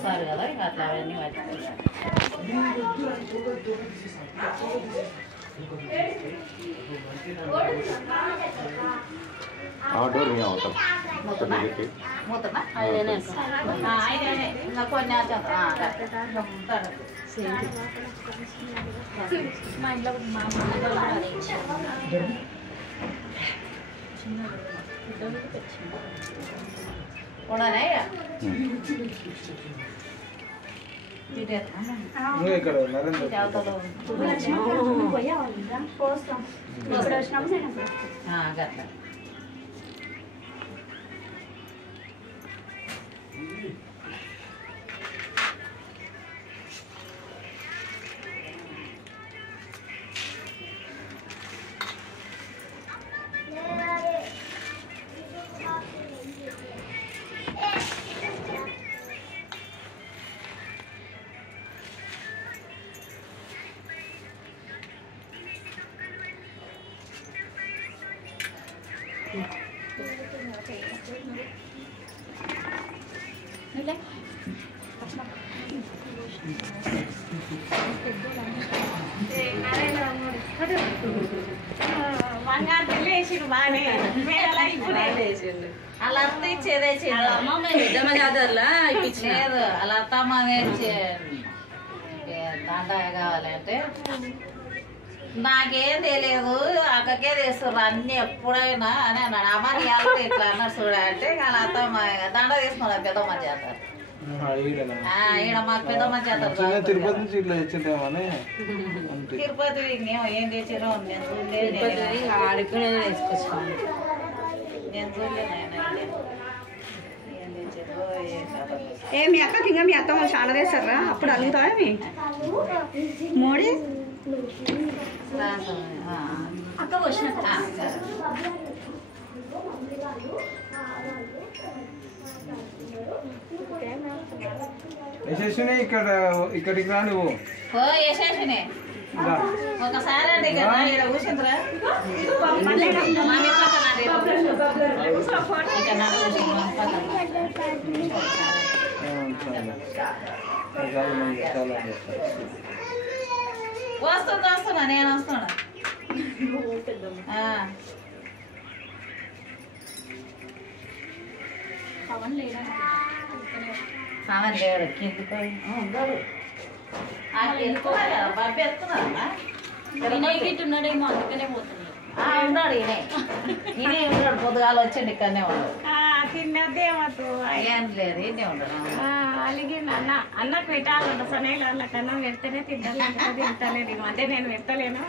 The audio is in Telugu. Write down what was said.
ఒకసారి కదా ఇంకా అట్లా అవన్నీ మర్చిపోయాను. డోర్ మీ అవుతాం మూతనా ఐదేనే ఇంకా కొన్ని మా ఇంట్లో మా ఉండనే గట్లా అలా అత్త ఇచ్చేదే ఇప్పించలేదు అలా అత్తమ్మ దండ కావాలంటే నాకేం తెలియదు అక్కకే తెస్తారు అన్ని ఎప్పుడైనా అని అన్నాడు. అమ్మ ఇవాళ ఇట్లా అన్నారు చూడ అంటే అలా అత్తమ్మ దండ తీసుకున్నారు పెద్దమ్మ చేస్తారు. ఈడ మాకు పెద్దమ్మ చేస్తారు తిరుపతి ఏం తెచ్చారో నేను ఏ మీ అక్కకి ఇంకా మీ అత్తమ్మ చాలా వేస్తారా అప్పుడు అడుగుతావా మీ మోడీ అక్క వచ్చిన ఇక్కడికి రా నువ్వు యశస్విని ఒకసారి అంటే ఇక్కడ కూర్చుందిరా వస్తున్నా నేను వస్తున్నా. పవన్ లేడు కిందికి ఉన్నాడు. బాబు ఎత్తున్నారా ఉన్నాడేమో అందుకనే పోతున్నాడు. ఉన్నాడు ఈయనే ఉన్నాడు పొద్దుగాల వచ్చండి ఇక్కడనే ఉన్నాడు. తిన్నదేమో ఏం లేదు ఈయనే ఉన్నాడు. అలాగే అన్నకు పెట్టాలంట సనేలు అన్నకు అన్నం పెడితేనే తింటలేదు తింటలేదు అంటే నేను పెట్టలేను.